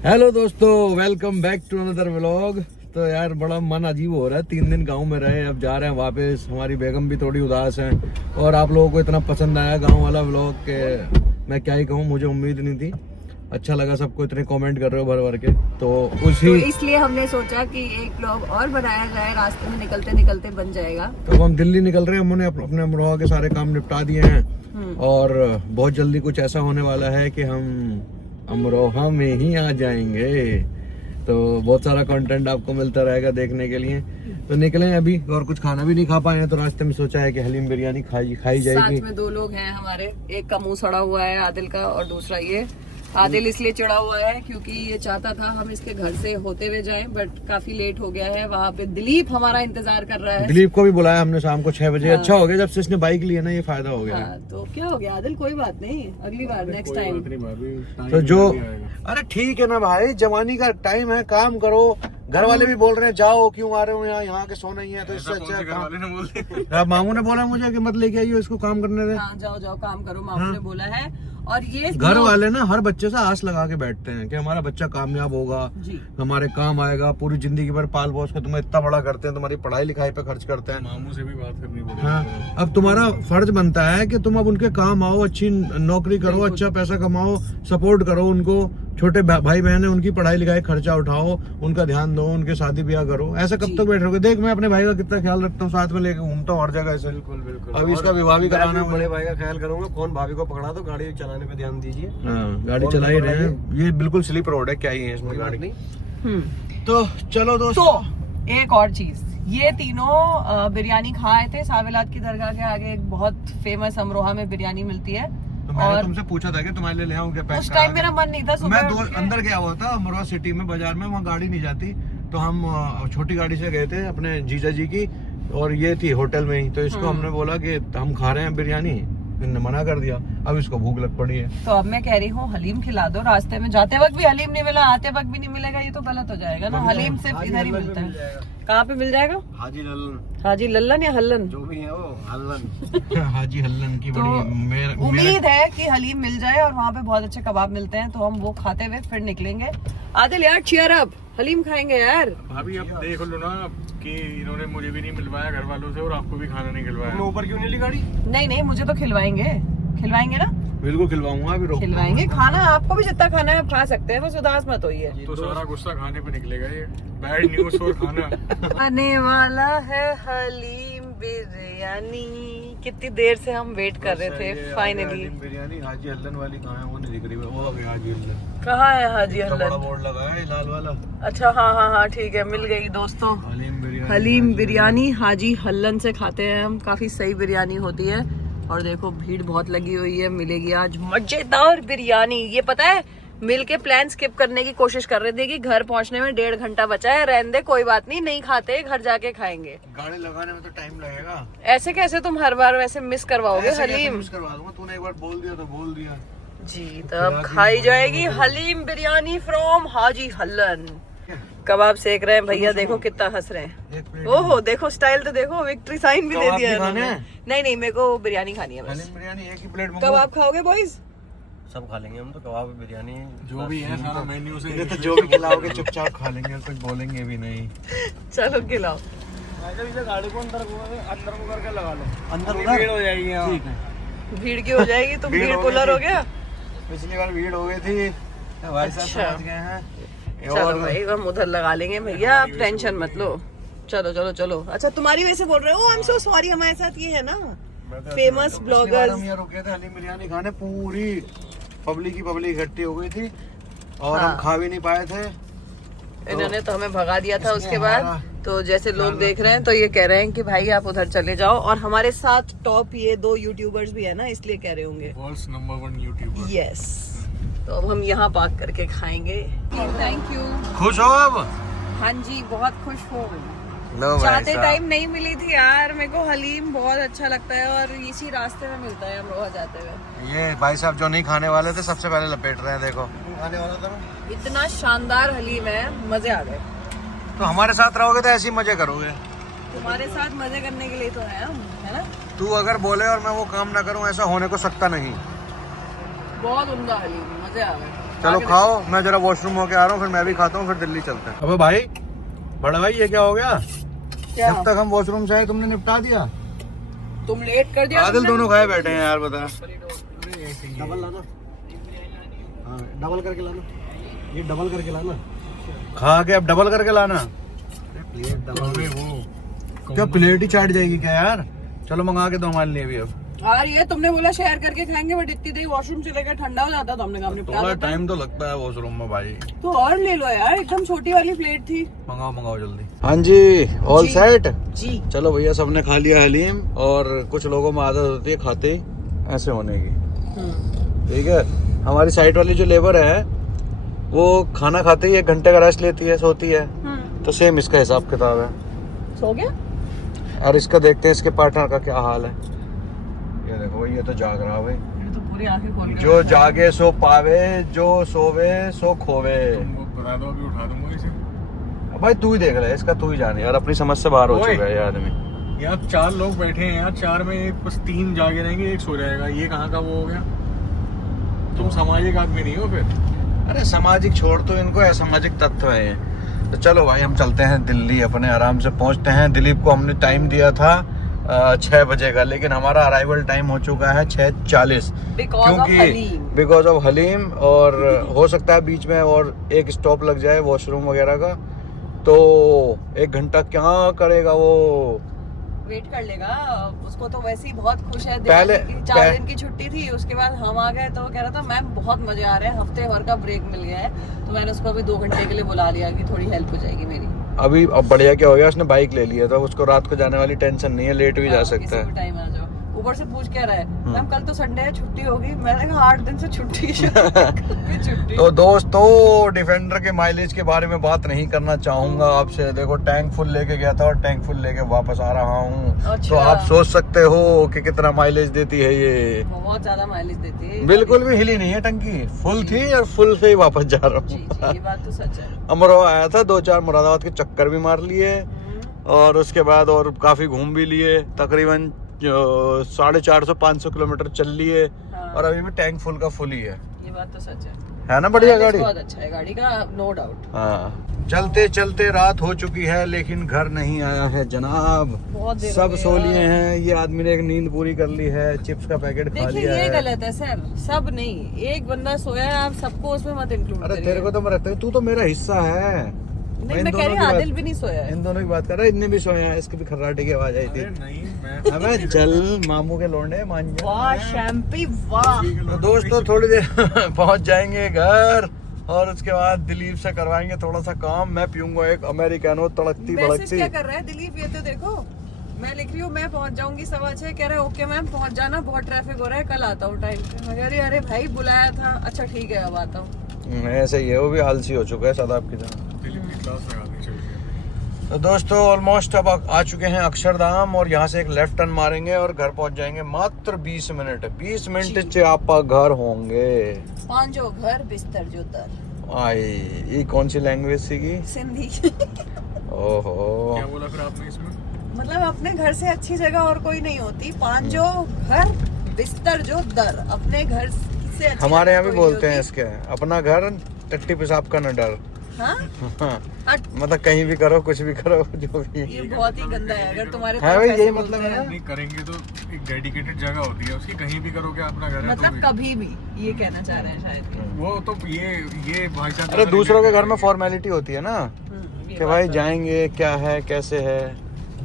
Hello दोस्तों, welcome back to another vlog. तो यार बड़ा मन अजीब हो रहा है। 3 दिन गांव में रहे, अब जा रहे हैं वापस। हमारी बेगम भी थोड़ी उदास है और आप लोगों को इतना पसंद आया गांव वाला व्लॉग के मैं क्या ही कहूँ, मुझे उम्मीद नहीं थी। अच्छा लगा सबको, इतने कमेंट कर रहे हो भर भर के। तो इसलिए हमने सोचा कि एक व्लॉग और बनाया जाए, रास्ते में निकलते निकलते बन जाएगा। तो हम दिल्ली निकल रहे हैं, हमने अपने अमरोहा के सारे काम निपटा दिए हैं और बहुत जल्दी कुछ ऐसा होने वाला है कि हम अमरोहा में ही आ जाएंगे। तो बहुत सारा कंटेंट आपको मिलता रहेगा देखने के लिए। तो निकले अभी और कुछ खाना भी नहीं खा पाए हैं, तो रास्ते में सोचा है कि हलीम बिरयानी खाई जाएगी। साथ में 2 लोग हैं हमारे, एक का मुंह सड़ा हुआ है आदिल का, और दूसरा ये आदिल इसलिए चढ़ा हुआ है क्योंकि ये चाहता था हम इसके घर से होते हुए जाएं, बट काफी लेट हो गया है। वहाँ पे दिलीप हमारा इंतजार कर रहा है। दिलीप को भी बुलाया हमने शाम को 6 बजे। हाँ। अच्छा हो गया जब से इसने बाइक ली है ना, ये फायदा हो गया। हाँ, तो क्या हो गया आदिल, कोई बात नहीं, अगली बार नेक्स्ट टाइम। तो जो अरे ठीक है ना भाई, जवानी का टाइम है, काम करो। घर वाले भी बोल रहे हैं जाओ, क्यों आ रहे हो यहाँ के सोना ही है, तो इससे अच्छा मामू ने बोला मुझे कि मत लेके आइयो इसको, काम करने दे। हाँ, जाओ जाओ काम करो, मामू ने बोला है। और ये घर वाले ना हर बच्चे से आस लगा के बैठते हैं कि हमारा बच्चा कामयाब होगा, हमारे काम आएगा, पूरी जिंदगी भर पाल पोस के तुम्हें इतना बड़ा करते हैं, तुम्हारी पढ़ाई लिखाई पे खर्च करते हैं। मामू से भी बात करनी पड़ेगी। हाँ, अब तुम्हारा फर्ज बनता है कि तुम अब उनके काम आओ, अच्छी नौकरी करो, अच्छा पैसा कमाओ, सपोर्ट करो उनको। छोटे भाई बहन है, उनकी पढ़ाई लिखाई खर्चा उठाओ, उनका ध्यान दो, उनके शादी ब्याह करो। ऐसा कब तक बैठोगे? देख मैं अपने भाई का कितना ख्याल रखता हूँ, साथ में लेके घूमता हूँ हर जगह ऐसे। बिल्कुल। अब इसका विवाह भी कराना है। बड़े भाई का ख्याल करूंगा। फोन भाभी को पकड़ा दो, गाड़ी चलाने पे ध्यान दीजिए। हाँ, गाड़ी चला ही रहे हैं। ये बिल्कुल स्लिप रोड है, क्या ही है इसमें गाड़ी नहीं। तो चलो दोस्तों, तो एक और चीज, ये तीनों बिरयानी खाए थे साविलात की दरगाह के आगे। एक बहुत फेमस अमरोहा में बिरयानी मिलती है। तो मैंने तुमसे पूछा था कि तुम्हारे लिए ले आऊं क्या? उस टाइम मेरा मन नहीं था। मैं अंदर गया हुआ था अमरोहा सिटी में, बाजार में, वहाँ गाड़ी नहीं जाती, तो हम छोटी गाड़ी से गए थे अपने जीजा जी की, और ये थी होटल में ही। तो इसको हमने बोला कि हम खा रहे हैं बिरयानी, इन्होंने मना कर दिया। अब इसको भूख लग पड़ी है, तो अब मैं कह रही हूँ हलीम खिला दो। रास्ते में जाते वक्त भी हलीम नहीं मिला, आते वक्त भी नहीं मिलेगा, ये तो गलत हो जाएगा ना। हलीम सिर्फ इधर ही मिलता है। कहाँ पे मिल जाएगा? हाजी लल्लन। हाजी लल्लन या हल्लन, जो भी है वो हल्लन। हाजी हल्लन की बड़ी उम्मीद है कि हलीम मिल जाए, और वहाँ पे बहुत अच्छे कबाब मिलते हैं, तो हम वो खाते हुए फिर निकलेंगे। आदिल यार चीयर अप, हलीम खाएंगे यार। भाभी अब देख लो ना कि इन्होंने मुझे भी नहीं मिलवाया घर वालों से, और आपको भी खाना नहीं खिलवाया। ऊपर क्यों नहीं ली गाड़ी? नहीं, मुझे तो खिलवाएंगे ना। बिल्कुल खिलवाऊंगा, अभी रोक खिलवाएंगे। खाना आपको भी जितना खाना है आप खा सकते हैं, बस उदास मत होइए। तो सारा गुस्सा खाने पे निकलेगा ये। बैड न्यूज और खाना। आने वाला है हलीम बिरयानी। कितनी देर से हम वेट कर रहे थे, फाइनली। बिरयानी हाजी हल्लन वाली कहाँ है? वो नहीं दिख रही। वो अभी हाजी हल्लन कहाँ है? हाजी बड़ा हल्लन बोर्ड लगा है लाल वाला। अच्छा, हाँ, ठीक है, मिल गई दोस्तों। हलीम बिरयानी हाजी हल्लन से खाते हैं हम। काफी सही बिरयानी होती है, और देखो भीड़ बहुत लगी हुई है। मिलेगी आज मजेदार बिरयानी। ये पता है, मिल के प्लान स्किप करने की कोशिश कर रहे थे कि घर पहुंचने में 1.5 घंटा बचा है, रहने दे, कोई बात नहीं खाते, घर जाके खाएंगे। गाड़ी लगाने में तो टाइम लगेगा। ऐसे कैसे तुम हर बार वैसे मिस करवाओगे हलीम? मिस करवा दूंगा, तूने एक बार बोल दिया तो बोल दिया जी। तो अब खाई जाएगी हलीम बिरयानी फ्रॉम हाजी हल्लन। कबाब सेक रहे हैं भैया, देखो कितना हंस रहे हैं। ओहो देखो, स्टाइल तो देखो, विक्ट्री साइन भी दे दिया है। नहीं, मेरे को बिरयानी खानी है बस। बिरयानी एक ही प्लेट में। कबाब खाओगे बॉयज? सब खा लेंगे हम तो, कबाब बिरयानी जो भी है सारा मेन्यू से। तो जो भी खिलाओगे चुपचाप खा लेंगे, कुछ बोलेंगे भी नहीं। चलो खिलाओ। गाड़ी को अंदर को करके लगा लो, अंदर भीड़ हो जाएगी। ठीक है, भीड़ की हो जाएगी, तो भीड़ कूलर हो गया। पिछली बार भीड़ हो गई थी, भाई साहब समझ गए हैं। चलो भाई, हम उधर लगा लेंगे भैया, आप टेंशन मत लो। चलो। अच्छा, तुम्हारी वजह से बोल रहे हो? आई एम सो सॉरी, हमारे साथ ये है ना फेमस ब्लॉगर्स। हम यहाँ रुके थे हलीम बिरयानी खाने, पूरी पब्लिक इकट्ठी हो गई थी, और हम खा भी नहीं पाए थे। इन्होंने तो हमें भगा दिया था उसके बाद। तो जैसे लोग देख रहे हैं, तो ये कह रहे हैं कि भाई आप उधर चले जाओ। और हमारे साथ टॉप ये 2 यूट्यूबर्स भी है ना, इसलिए कह रहे होंगे। World's number 1 YouTuber. यस, तो अब हम यहाँ पार्क करके खाएंगे। Thank you. खुश हो अब? हाँ जी, बहुत खुश हो। जाते टाइम नहीं मिली थी यार मेरे को हलीम, बहुत अच्छा लगता है, और इसी रास्ते में मिलता है अमरोहा जाते हुए। ये भाई साहब जो नहीं खाने वाले थे सबसे पहले लपेट रहे हैं, देखो। खाने वाला था मैं। इतना शानदार हलीम है, मजे आ गए। तो हमारे साथ रहोगे तो ऐसे ही मजे करोगे। तुम्हारे साथ मजे करने के लिए तो है हम, है ना। तू अगर बोले और मैं वो काम ना करूं, ऐसा होने को सकता नहीं। बहुत उम्दा हलीम, मजे आ गए। चलो खाओ, मैं जरा वॉशरूम होके आ रहा हूँ, फिर मैं भी खाता हूँ, फिर दिल्ली चलते हैं। अबे भाई, बड़ा भाई ये क्या हो गया? क्या? जब तक हम वॉशरूम से आए तुमने निपटा दिया। तुम लेट कर दिया। आदिल दोनों खाए बैठे हैं यार, बता। डबल लाना, हाँ डबल करके लाना, ये डबल करके लाना, खा के अब डबल करके लाना। Plate double. वो क्या प्लेट ही चाट जाएगी क्या यार? चलो मंगा के दो हमारे लिए भी अब। यार ये तुमने बोला शेयर करके खाएंगे, बट इतनी देर वॉशरूम से लेकर ठंडा हो जाता तो हमने काम निपटा थोड़ा देता। टाइम तो लगता है वॉशरूम में भाई। तो और ले लो यार, एकदम छोटी वाली प्लेट थी। मंगाओ मंगाओ जल्दी। हाँ जी, ऑल जी। सेट। जी चलो भैया, सबने खा लिया हलीम, और कुछ लोगों में आदत होती है खाते ही ऐसे होने की। ठीक है, हमारी साइड वाली जो लेबर है वो खाना खाते ही 1 घंटे का रेस्ट लेती है, सोती है। तो सेम इसका हिसाब किताब है। सो गया? और इसका देखते हैं इसके पार्टनर का क्या हाल है। ये देखो, ये तो जाग रहा है भाई। ये तो पूरी आंखें खोल के जो बैठा है। जागे सो पावे, जो सोवे सो खोवे। तुमको बता दो, अभी उठा दूंगा इसे। भाई तू ही देख ले, इसका तू ही जाने यार, अपनी समझ से बाहर हो ओए। चुका है ये आदमी। यहाँ 4 लोग बैठे हैं यार, 4 में बस 3 जागे रहेंगे, 1 सो जाएगा। ये कहाँ का वो हो गया? तुम सामाजिक आदमी नहीं हो फिर? अरे सामाजिक छोड़, तो इनको असामाजिक तत्व है ये। तो चलो भाई, हम चलते हैं दिल्ली, अपने आराम से पहुंचते हैं। दिलीप को हमने टाइम दिया था 6 बजे का, लेकिन हमारा अराइवल टाइम हो चुका है 6:40, बिकॉज ऑफ हलीम। और हो सकता है बीच में और एक स्टॉप लग जाए वॉशरूम वगैरह का, तो 1 घंटा क्या करेगा वो। वेट कर लेगा, उसको तो वैसे ही बहुत खुश है। पहले- 4 दिन की छुट्टी थी, उसके बाद हम आ गए तो वो कह रहा था मैम बहुत मजे आ रहे हैं, हफ्ते भर का ब्रेक मिल गया है। तो मैंने उसको अभी 2 घंटे के लिए बुला लिया कि थोड़ी हेल्प हो जाएगी मेरी। अभी अब बढ़िया क्या हो गया, उसने बाइक ले लिया, तो उसको रात को जाने वाली टेंशन नहीं है, लेट भी जा सकता है। टाइम आ जाओ। ऊपर से पूछ क्या रहा है, मैम कल तो संडे है, छुट्टी होगी। मैंने कहा 8 दिन से छुट्टी छुट्टी। तो दोस्तों, डिफेंडर के माइलेज के बारे में बात नहीं करना चाहूंगा आपसे। देखो, टैंक फुल लेके गया था और टैंक फुल लेके वापस आ रहा हूँ। अच्छा। तो आप सोच सकते हो कि कितना माइलेज देती है ये। बहुत ज्यादा माइलेज देती है। बिल्कुल भी हिली नहीं है, टंकी फुल थी और फुल से ही वापस जा रहा जी हूँ। जी, ये बात तो सच है। अमरोहा आया था, 2-4 मुरादाबाद के चक्कर भी मार लिए, और उसके बाद और काफी घूम भी लिए। तकरीबन 450-500 किलोमीटर चल लिए, हाँ। और अभी भी टैंक फुल का फुल ही ये बात तो सच है ना? बढ़िया माइलेज गाड़ी। बहुत अच्छा है गाड़ी का, नो डाउट। हाँ, चलते चलते रात हो चुकी है, लेकिन घर नहीं आया है जनाब। बहुत देर सब हो गई सो यार। लिए हैं। ये आदमी ने एक नींद पूरी कर ली है, चिप्स का पैकेट खा देखिए लिया ये है। गलत है सर, सब नहीं। एक बंदा सोया है, आप सबको उसमें मत इंक्लूड अरे करिए। तेरे को तो मैं रखता हूँ, तू तो मेरा हिस्सा है। नहीं, इन मैं कह दोनों रही की हूँ बात- आदिल भी नहीं सोया है। इन दोनों की बात कर रहा है, इतने भी सोए हैं। इसकी भी खर्राटे की आवाज आई थी। अरे नहीं, मैं अबे चल, मामू के लौंडे मान जा। वाह शैम्पी वाह। तो दोस्तों, थोड़ी देर पहुंच जाएंगे घर, और उसके बाद दिलीप से करवाएंगे थोड़ा सा काम। मैं पीऊंगा एक अमेरिकानो तड़कती मैसेज भड़कती। क्या कर रहा है दिलीप, ये तो देखो। मैं लिख रही हूँ मैं पहुंच जाऊंगी 6:15, कह रहा है ओके मैम पहुंच जाना, बहुत ट्रैफिक हो रहा है, कल आता हूँ टाइम पे। मैं कह रही अरे भाई बुलाया था, अच्छा ठीक है अब आता हूँ। ऐसे ही है, वो भी आलसी हो चुका है सादाब की तरह। दिल्ली की क्लास लगा दी चाहिए। तो दोस्तों, ऑलमोस्ट अब आ चुके हैं अक्षरधाम, और यहाँ से एक लेफ्ट टर्न मारेंगे और घर पहुंच जाएंगे। मात्र 20 मिनट, 20 मिनट से आप घर होंगे। पांचो घर बिस्तर जो दर। आई, ये कौन सी लैंग्वेज सीगी? सिंधी। ओहो, क्या बोला फिर आपने इसमें? मतलब अपने घर से अच्छी जगह और कोई नहीं होती। पांचो घर बिस्तर जो दर, अपने घर से अच्छी हमारे यहाँ जगह भी कोई नहीं बोलते हैं होती। इसके, अपना घर टट्टी पेशाब का न डर। हाँ? हाँ, हट, मतलब कहीं भी करो, कुछ भी करो, जो भी। ये बहुत ही गंदा है। अगर तुम्हारे है तरफ भाई, ऐसे यही बोलते मतलब है हैं, ना? नहीं करेंगे तो एक डेडिकेटेड जगह होती है उसकी, कहीं भी करो क्या अपना घर है तो मतलब भी। कभी भी, ये कहना चाह रहे हैं शायद कि। वो तो ये भाईचारा। अरे दूसरों के घर में फॉर्मेलिटी होती है ना, ये कि बात भाई तो है। जाएंगे, क्या है, कैसे है।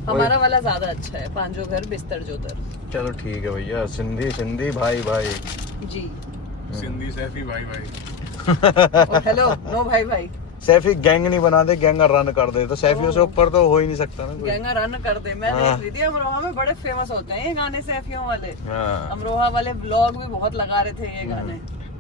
हमारा वाला ज्यादा अच्छा है, पांचो घर बिस्तर जो दर। चलो ठीक है भैया, सिंधी सिंधी भाई भाई। जी। सिंधी सैफी भाई। और हेलो, नो भाई भाई। सैफी गैंग नहीं बना दे, गैंग रन कर दे, तो सैफियों से ऊपर तो हो ही नहीं सकता ना कोई। गैंगा रन कर दे। मैं हाँ। देख रही थी अमरोहा में बड़े फेमस होते हैं ये गाने सैफियों वाले। हाँ, अमरोहा वाले ब्लॉग भी बहुत लगा रहे थे ये गाने।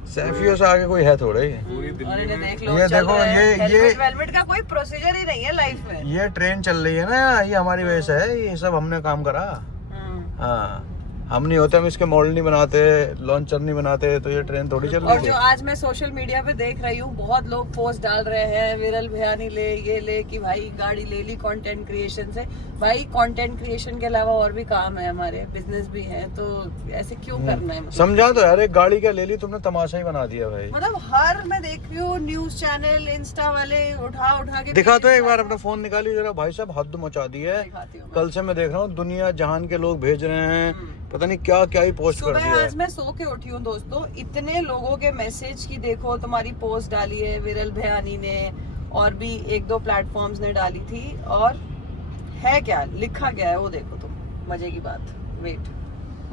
सैफियों से आगे कोई है थोड़े ही। पूरी और दिल्ली इन्हें में देख लो, ये चल देखो, रहे हैं। ये- हेलमेट वेलमेट का कोई प्रोसीजर ही नहीं है लाइफ में। ये ट्रेन चल रही है ना, ये हमारी वजह से है, ये सब हमने काम करा। हम्म। हाँ, हम नहीं होते, हम इसके मॉडल नहीं बनाते, लॉन्चर नहीं बनाते, तो ये ट्रेन थोड़ी चल और रही जो है। आज मैं सोशल मीडिया पे देख रही हूँ, बहुत लोग पोस्ट डाल रहे हैं विरल भयानी ले, ये ले, कि भाई गाड़ी ले ली कंटेंट क्रिएशन से। भाई कंटेंट क्रिएशन के अलावा और भी काम है, हमारे बिजनेस भी है, तो ऐसे क्यों करना है? समझा तो यार, एक गाड़ी क्या ले ली तुमने, तमाशा ही बना दिया भाई। मतलब हर मैं देख रही हूँ न्यूज चैनल, इंस्टा वाले उठा के दिखा तो एक बार अपना फोन निकालिए जरा भाई साहब, हद मचा दी है। दिखाती हूँ मैं। कल से मैं देख रहा हूँ दुनिया जहान के लोग भेज रहे हैं, पता नहीं क्या क्या ही पोस्ट कर सुबह दिया है। आज मैं सो के उठी हूँ दोस्तों, इतने लोगों के मैसेज की देखो तुम्हारी पोस्ट डाली है विरल भयानी ने, और भी एक दो प्लेटफॉर्म्स ने डाली थी, और है क्या लिखा गया है वो देखो तुम, मजे की बात। वेट,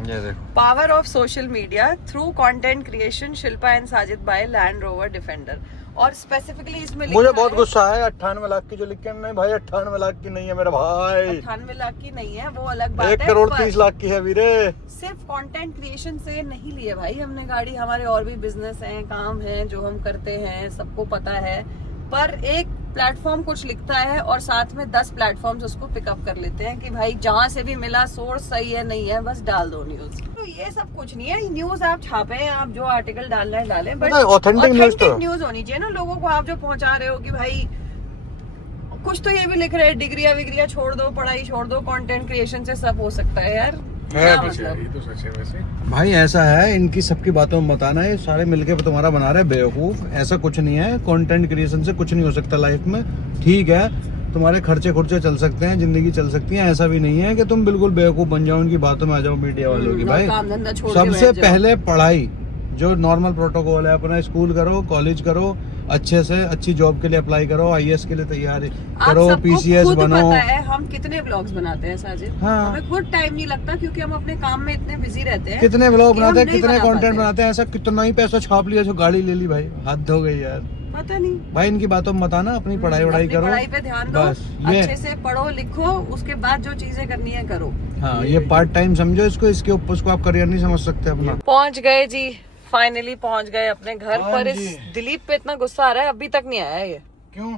ये देखो, power of social media through content creation, Shilpa and Sajid by land rover defender. और स्पेसिफिकली इसमें लिखा मुझे बहुत है, गुस्सा है 98 लाख की जो लिख के, नहीं भाई 98 लाख की नहीं है मेरा भाई, 98 लाख की नहीं है, वो अलग बात है। 1 करोड़ पर 30 लाख की है वीरे। सिर्फ कंटेंट क्रिएशन से नहीं लिए भाई हमने गाड़ी, हमारे और भी बिजनेस हैं, काम है जो हम करते हैं, सबको पता है। पर एक प्लेटफॉर्म कुछ लिखता है और साथ में 10 प्लेटफॉर्म्स उसको पिकअप कर लेते हैं कि भाई जहां से भी मिला, सोर्स सही है नहीं है, बस डाल दो न्यूज। तो ये सब कुछ नहीं है, न्यूज आप छापे, आप जो आर्टिकल डालना है डालें, बट ऑथेंटिक न्यूज होनी चाहिए ना लोगों को। आप जो पहुंचा रहे हो कि भाई कुछ तो ये भी लिख रहे हैं, डिग्रिया विग्रिया छोड़ दो, पढ़ाई छोड़ दो, कंटेंट क्रिएशन से सब हो सकता है यार। क्या मतलब? ये तो सच है वैसे। भाई ऐसा है, इनकी सबकी बातों में बताना है, सारे मिलके तुम्हारा बना रहे बेवकूफ। ऐसा कुछ नहीं है, कंटेंट क्रिएशन से कुछ नहीं हो सकता लाइफ में। ठीक है, तुम्हारे खर्चे खुर्चे चल सकते हैं, जिंदगी चल सकती है, ऐसा भी नहीं है कि तुम बिल्कुल बेवकूफ बन जाओ, उनकी बातों में आ जाओ मीडिया वालों की। भाई काम धंधा छोड़ के सबसे बैठ जाओ। पहले पढ़ाई, जो नॉर्मल प्रोटोकॉल है अपना, स्कूल करो, कॉलेज करो, अच्छे से अच्छी जॉब के लिए अप्लाई करो, आईएएस के लिए तैयारी करो, आप सबको पीसीएस खुद बनो। पता है हम कितने ब्लॉग्स बनाते हैं साजिद, हाँ। हमें खुद टाइम नहीं लगता क्योंकि हम अपने काम में इतने बिजी रहते हैं। कितने ब्लॉग कि बनाते हैं, हम नहीं कितने बना कंटेंट पाते। बनाते हैं, ऐसा कितना ही पैसा छाप लिया जो गाड़ी ले ली भाई, हद हो गई यार। पता नहीं, भाई इनकी बातों में बताना, अपनी पढ़ाई वढ़ाई अपनी करो, पढ़ाई पे ध्यान दो, बस ये। अच्छे से पढ़ो लिखो, उसके बाद जो चीजें करनी है करो। हाँ, ये पार्ट टाइम समझो इसको, इसके ऊपर उसको आप करियर नहीं समझ सकते अपना। पहुंच गए जी, फाइनली पहुंच गए अपने घर। हाँ पर इस जी। दिलीप पे इतना गुस्सा आ रहा है, अभी तक नहीं आया ये। क्यों?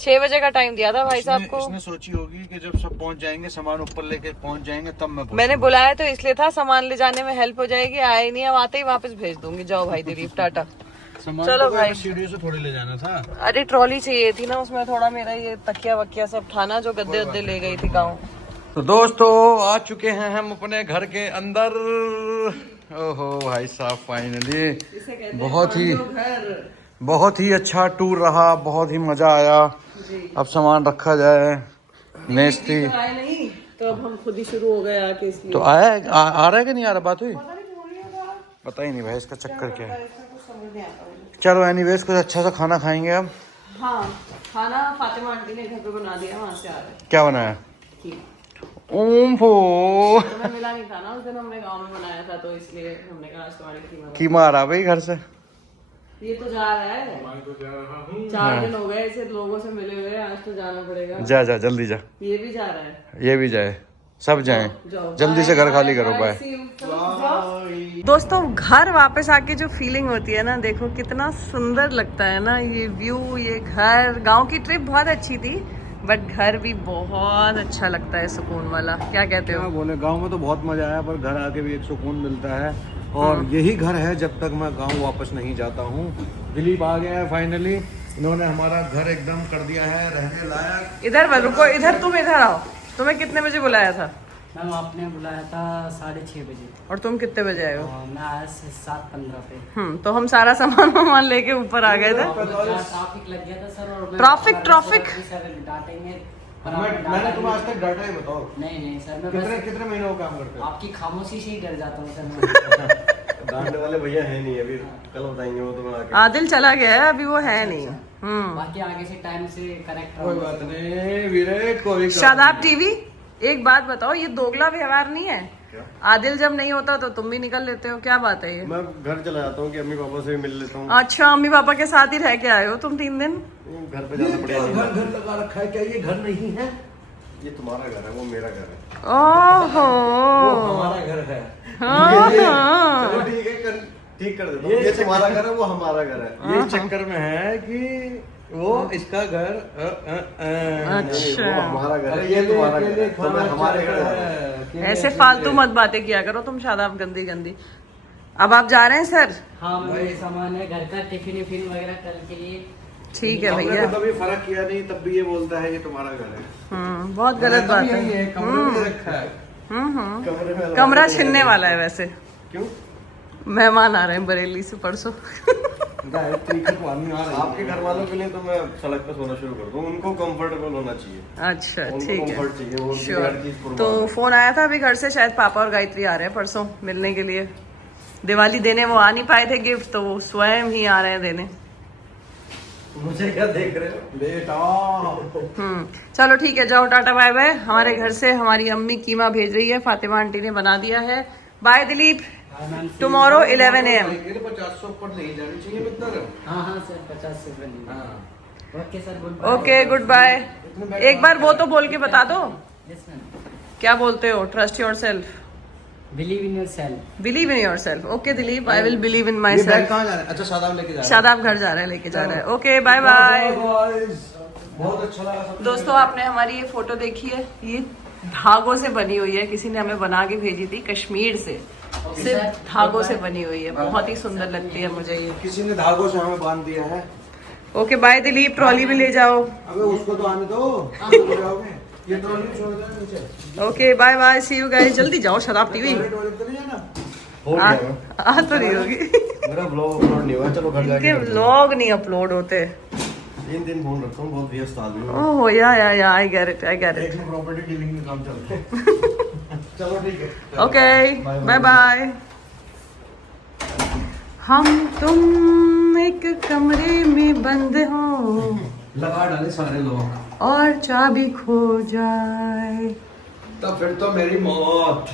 6 बजे का टाइम दिया था भाई साहब को। इसने सोची होगी कि जब सब पहुंच जाएंगे, सामान ऊपर लेके पहुंच जाएंगे, तब मैं मैंने बुलाया तो इसलिए था, सामान ले जाने में हेल्प हो जाएगी, आया ही नहीं, अब आते ही वापस भेज दूंगी। जाओ भाई दिलीप, टाटा। चलो भाई, सीढ़ियों से थोड़ी ले जाना था। अरे ट्रॉली चाहिए थी ना, उसमें थोड़ा मेरा ये तकिया वकिया सब था ना, जो गद्दे वद्दे ले गई थी गाँव। तो दोस्तों आ चुके हैं हम अपने घर के अंदर। ओहो भाई साहब, फाइनली बहुत ही अच्छा टूर रहा, बहुत ही मजा आया। अब सामान रखा जाए, नेस्ती तो आए नहीं, तो अब हम खुद ही शुरू हो गए आके, इसलिए तो आया आ रहा है कि नहीं आ रहा, बात हुई पता ही नहीं भाई, इसका चक्कर क्या है। चलो एनीवेज, कुछ अच्छा सा खाना खाएंगे अब। हाँ, खाना फातिमा आंटी ने घर पे बना दिया, वहाँ से आ रहा है। क्या बनाया? खीर। ओम फो तुम्हें मिला नहीं था ना उस दिन, हमने गांव में बनाया था, तो इसलिए हमने कहा आज तुम्हारे कीमा बना। कीमा आ रहा भाई घर से। ये तो जा रहा है, 4 दिन हो गए इसे लोगों से मिले हुए, आज तो जाना पड़ेगा। जा जा जल्दी जा, ये भी जा रहा है, ये भी जाए, सब जाएं, जाओ। जल्दी से घर खाली करो। बाय। दोस्तों घर वापस आके जो फीलिंग होती है ना, देखो कितना सुंदर लगता है ना, ये व्यू, ये घर। गांव की ट्रिप बहुत अच्छी थी, बट घर भी बहुत अच्छा लगता है, सुकून वाला। क्या कहते हो? क्या बोले, गांव में तो बहुत मजा आया, पर घर आके भी एक सुकून मिलता है, और यही घर है जब तक मैं गांव वापस नहीं जाता हूँ। दिलीप आ गया है फाइनली, इन्होंने हमारा घर एकदम कर दिया है रहने लायक। इधर रुको, इधर तुम इधर आओ। तुम्हें कितने बजे बुलाया था? मैम आपने बुलाया था 6:30 बजे, और तुम कितने बजे आए हो? और मैं आया 7:15 पे। तो हम सारा सामान लेके ऊपर आ गए थे। ट्रैफिक लग गया था सर, और ट्रैफिक सर डांटेंगे, पर मैंने तुम्हें आज तक डाटा ही बताओ, नहीं सर, मैं बस कितने महीनों का काम करते हो? आपकी खामोशी से ही डर जाता हूँ सर। डांटने वाले भैया है नहीं अभी, कल बताएंगे वो तुम्हें आके। आदिल चला गया है, अभी वो है नहीं। बाकी आगे से टाइम से करेक्ट कोई बात नहीं वीरे, कोई शादाब टीवी, एक बात बताओ, ये दोगला व्यवहार नहीं है? आदिल जब नहीं होता तो तुम भी निकल लेते हो, क्या बात है ये? मैं घर चला जाता हूँ कि अम्मी पापा से भी मिल लेता हूँ। अच्छा, मम्मी पापा के साथ ही रह के आए हो तुम 3 दिन? घर पे जाना पड़ेगा। घर लगा रखा है, क्या ये घर नहीं है? ये तुम्हारा घर है, वो मेरा घर है। ओहो, हमारा घर है। चलो ठीक है, ठीक कर देता हूँ। ये तुम्हारा घर है, वो हमारा घर है। ये चक्कर में है कि वो इसका घर अच्छा हमारा घर अरे है, ये तुम्हारा घर है, तो मैं हमारे घर है। ऐसे फालतू मत बातें किया करो तुम शादाब, गंदी गंदी। अब आप जा रहे हैं सर? हाँ मुझे सामान है घर का, टिफिन विफिन वगैरह कल के लिए। ठीक है हमने भैया। तो कभी फर्क किया नहीं, तब भी ये बोलता है ये तुम्हारा घर है। बहुत गलत बात यही है। है, कमरे में रखा है। कमरे में कमरा छिनने वाला है वैसे। क्यों? मेहमान आ रहे हैं बरेली से परसों। गायत्री की पानी आ रही है। आपके घर वालों के लिए तो मैं सड़क पे सोना शुरू कर दूं, उनको कंफर्टेबल होना चाहिए। अच्छा उनको ठीक है, comfort चाहिए, वो उनकी श्योर। हर चीज कुर्बान तो है। फोन आया था अभी घर से, शायद पापा और गायत्री आ रहे हैं परसों मिलने के लिए। दिवाली देने वो आ नहीं पाए थे गिफ्ट, तो वो स्वयं ही आ रहे हैं देने। मुझे क्या देख रहे हो बेटा? चलो ठीक है, जाओ टाटा बाय बाय। हमारे घर से हमारी अम्मी कीमा भेज रही है, फातिमा आंटी ने बना दिया है। Bye Dilip, tomorrow 11 AM। 50 ऊपर नहीं जानी चाहिए मित्र। हाँ हाँ सर 50 से बनी। हाँ। Okay sir, goodbye. Okay goodbye. एक बार वो तो बोल के बता दो, यस मैम। क्या बोलते हो? Trust yourself, believe in yourself. Believe in yourself. Okay Dilip, I will believe in my ये बैग सेल्फ। कहाँ जा रहा है? अच्छा शादाब लेके जा रहा है। शादाब घर जा रहा है, लेके जा रहा है। Okay bye bye. बहुत अच्छा लगा सब। दोस्तों आपने हमारी ये फोटो देखी है, ये धागों से बनी हुई है, किसी ने हमें बना के भेजी थी कश्मीर से, सिर्फ धागों से बनी हुई है, बहुत ही सुंदर लगती है मुझे ये। किसी ने धागों से हमें बांध दिया है। ओके बाय दिलीप, ट्रॉली भी ले जाओ। अबे उसको तो आने दो, हो जाओगे। ये ट्रॉली छोड़ दो नीचे। Okay bye bye, see you guys. जल्दी जाओ, शराब पी हुई टॉयलेट तो नहीं जाना? हो आ गया तो नहीं होगी। मेरा ब्लॉग अपलोड नहीं हुआ, चलो घर इनके जाके कर दूंगा। व्लॉग नहीं अपलोड होते। 3 दिन फोन रखता हूँ, बहुत व्यस्त आदमी हूँ। ओह या I get it, I get it. एक में प्रॉपर्टी डीलिंग में काम चलता है। चलो ठीक है। Okay bye bye. हम तुम एक कमरे में बंद हो लगा डाले सारे लोग, और चाबी खो जाए तो फिर तो मेरी मौत।